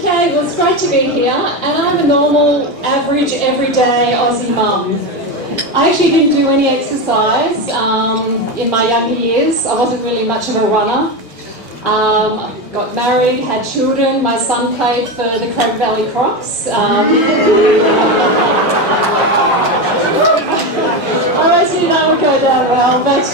Okay, well it's great to be here, and I'm a normal, average, everyday Aussie mum. I actually didn't do any exercise in my younger years. I wasn't really much of a runner. Got married, had children. My son played for the Craig Valley Crocs. I always knew that would go down well, but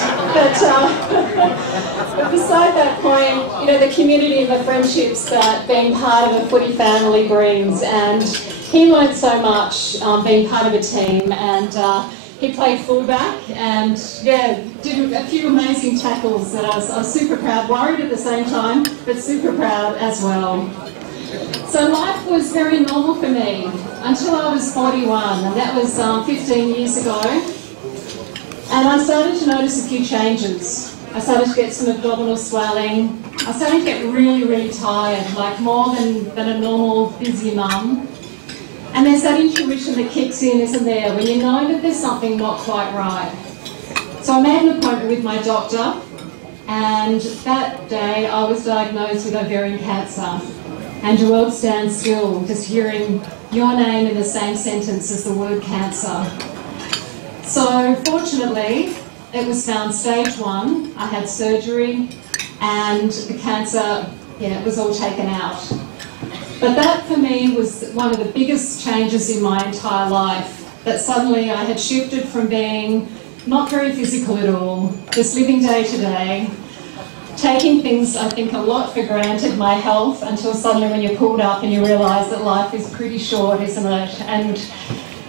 beside that point, you know, the community and the friendships that being part of a footy family brings, and he learned so much being part of a team, and he played fullback and, yeah, did a few amazing tackles that I was super proud, worried at the same time, but super proud as well. So life was very normal for me until I was 41, and that was 15 years ago. And I started to notice a few changes. I started to get some abdominal swelling. I started to get really, really tired, like more than a normal busy mum. And there's that intuition that kicks in, isn't there, when you know that there's something not quite right. So I made an appointment with my doctor, and that day I was diagnosed with ovarian cancer. And your world stands still, just hearing your name in the same sentence as the word cancer. So fortunately, it was found stage 1. I had surgery, and the cancer, yeah, it was all taken out. But that for me was one of the biggest changes in my entire life, that suddenly I had shifted from being not very physical at all, just living day to day, taking things, I think, a lot for granted, my health, until suddenly when you're pulled up and you realise that life is pretty short, isn't it?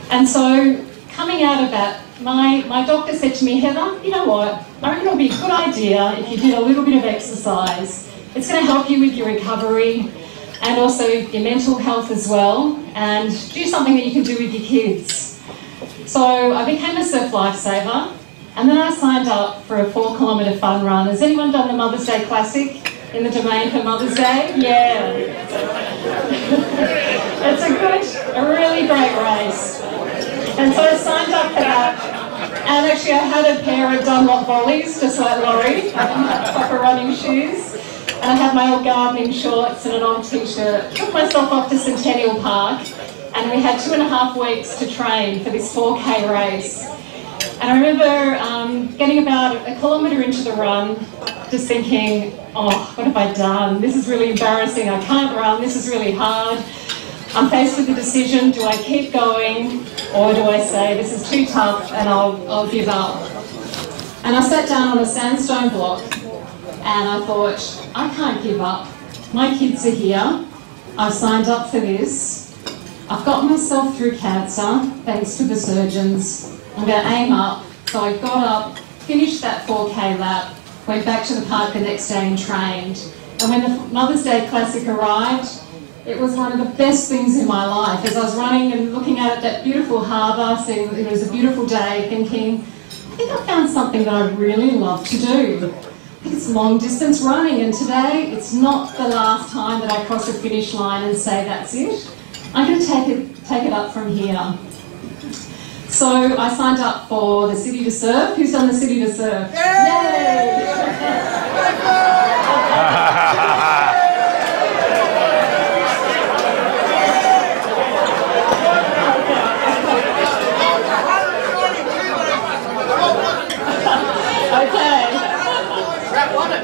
And so coming out of that, my doctor said to me, Heather, you know what, I reckon it'll be a good idea if you did a little bit of exercise. It's going to help you with your recovery and also your mental health as well, and do something that you can do with your kids. So I became a surf lifesaver, and then I signed up for a 4-kilometre fun run. Has anyone done the Mother's Day Classic in the Domain for Mother's Day? Yeah. It's a really great race. And so I signed up for that, and actually I had a pair of Dunlop volleys, just like Laurie, proper running shoes. And I had my old gardening shorts and an old t-shirt. Took myself off to Centennial Park, and we had 2.5 weeks to train for this 4K race. And I remember getting about 1 kilometre into the run, just thinking, oh, what have I done? This is really embarrassing. I can't run. This is really hard. I'm faced with the decision, do I keep going, or do I say this is too tough and I'll give up? And I sat down on a sandstone block, and I thought, I can't give up. My kids are here. I've signed up for this. I've got myself through cancer, thanks to the surgeons. I'm going to aim up. So I got up, finished that 4K lap, went back to the park the next day and trained. And when the Mother's Day Classic arrived, it was one of the best things in my life. As I was running and looking out at that beautiful harbour, seeing it was a beautiful day, thinking, I think I found something that I really love to do. I think it's long distance running, and today it's not the last time that I cross the finish line and say that's it. I'm going to take it up from here. So I signed up for the City to Surf. Who's done the City to Surf? Yay!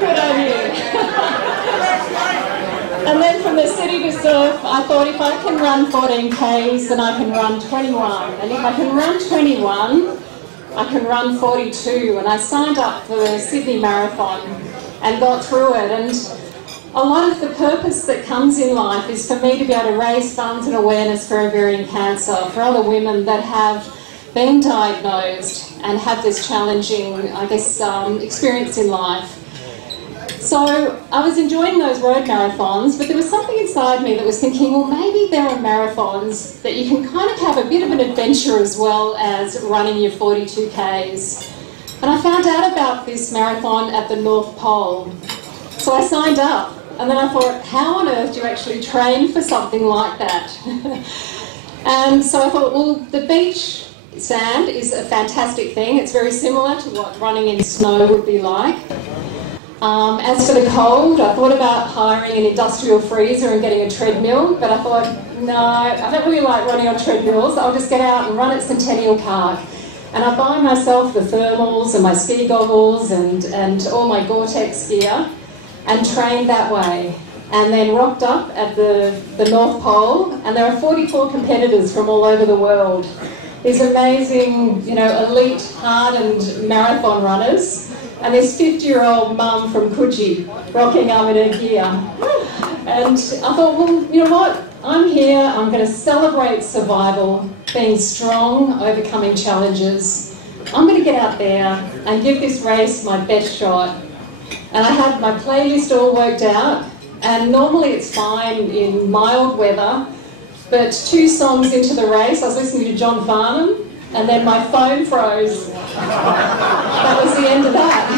Good on you. And then from the City to Surf, I thought if I can run 14 Ks, then I can run 21. And if I can run 21, I can run 42. And I signed up for the Sydney Marathon and got through it. And a lot of the purpose that comes in life is for me to be able to raise funds and awareness for ovarian cancer, for other women that have been diagnosed and have this challenging, I guess, experience in life. So I was enjoying those road marathons, but there was something inside me that was thinking, well, maybe there are marathons that you can kind of have a bit of an adventure as well as running your 42 Ks. And I found out about this marathon at the North Pole. So I signed up, and then I thought, how on earth do you actually train for something like that? And so I thought, well, the beach sand is a fantastic thing. It's very similar to what running in snow would be like. As for the cold, I thought about hiring an industrial freezer and getting a treadmill, but I thought, no, I don't really like running on treadmills. I'll just get out and run at Centennial Park. And I buy myself the thermals and my ski goggles and all my Gore-Tex gear and trained that way. And then rocked up at the North Pole, and there are 44 competitors from all over the world. These amazing, you know, elite, hardened marathon runners. And this 50-year-old mum from Coogee rocking up in her gear. And I thought, well, you know what? I'm here, I'm going to celebrate survival, being strong, overcoming challenges. I'm going to get out there and give this race my best shot. And I had my playlist all worked out, and normally it's fine in mild weather, but 2 songs into the race, I was listening to John Farnham, and then my phone froze. That was the end of that.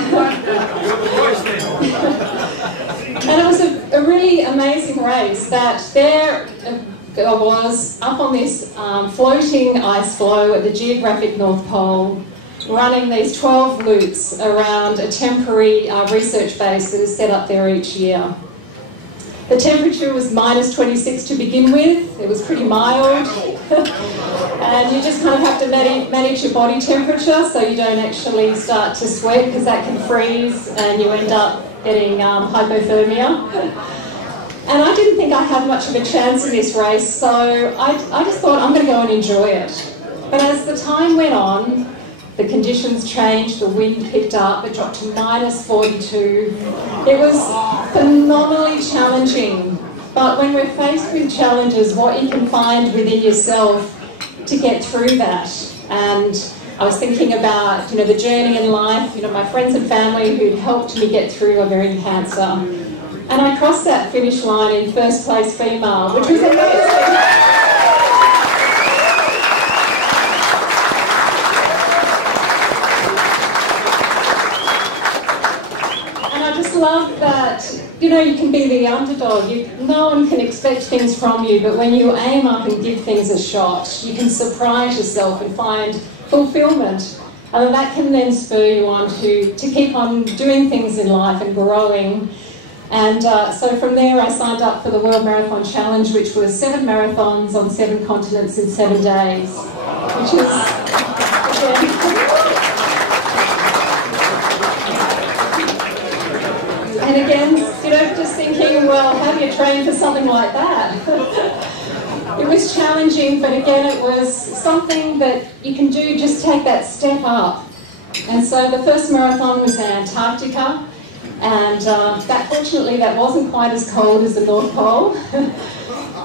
And it was a really amazing race that there I was up on this floating ice floe at the geographic North Pole, running these 12 loops around a temporary research base that is set up there each year. The temperature was -26 to begin with. It was pretty mild. And you just kind of have to manage your body temperature so you don't actually start to sweat, because that can freeze and you end up getting hypothermia. And I didn't think I had much of a chance in this race, so I just thought I'm going to go and enjoy it. But as the time went on, the conditions changed, the wind picked up, it dropped to -42. It was phenomenally challenging. But when we're faced with challenges, what you can find within yourself to get through that. And I was thinking about, you know, the journey in life, you know, my friends and family who'd helped me get through ovarian cancer. And I crossed that finish line in first place female, which was amazing. Love that, you know, you can be the underdog. No one can expect things from you, but when you aim up and give things a shot, you can surprise yourself and find fulfillment. And that can then spur you on to keep on doing things in life and growing. And so from there I signed up for the World Marathon Challenge, which was 7 marathons on 7 continents in 7 days, which is, again, and again, you know, just thinking, well, how do you train for something like that? It was challenging, but again, it was something that you can do, just take that step up. And so the first marathon was in Antarctica, and fortunately that wasn't quite as cold as the North Pole.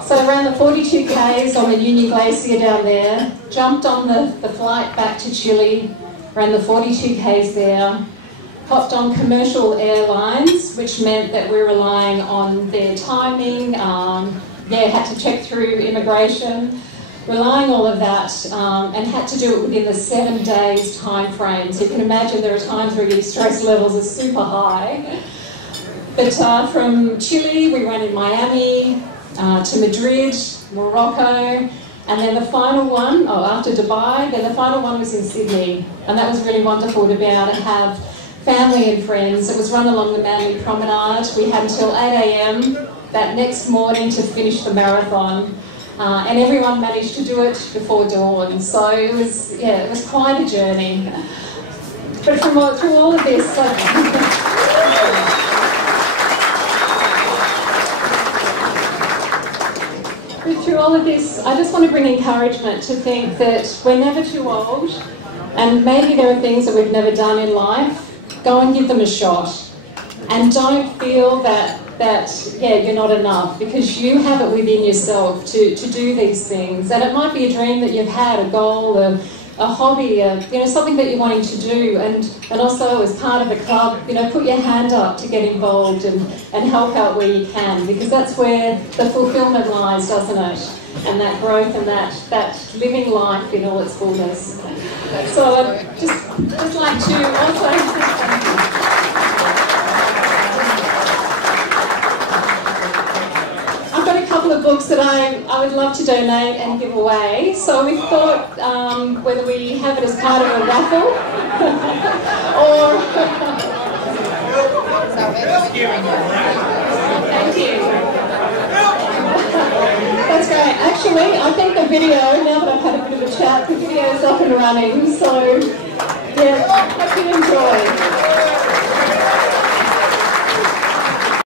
So I ran the 42 Ks on the Union Glacier down there, jumped on the flight back to Chile, ran the 42 Ks there, hopped on commercial airlines, which meant that we're relying on their timing, had to check through immigration, relying all of that, and had to do it within the 7 days time frame. So you can imagine there are times where your stress levels are super high. But from Chile, we ran in Miami, to Madrid, Morocco, and then the final one, after Dubai, then the final one was in Sydney. And that was really wonderful to be able to have family and friends. It was run along the Manly Promenade. We had until 8 AM that next morning to finish the marathon. And everyone managed to do it before dawn. So it was quite a journey. But through all of this, through all of this, I just want to bring encouragement to think that we're never too old, and maybe there are things that we've never done in life. Go and give them a shot, and don't feel that you're not enough, because you have it within yourself to do these things. And it might be a dream that you've had, a goal, a hobby, something that you're wanting to do, and also as part of a club, put your hand up to get involved and help out where you can, because that's where the fulfillment lies, doesn't it? And that growth and that living life in all its fullness. So I'd just like to also... I've got a couple of books that I would love to donate and give away. So we thought whether we have it as part of a raffle or... Thank you. That's great. Actually, I think the video, now that I've had a bit of a chat, the video is up and running, so yeah, hope you enjoy.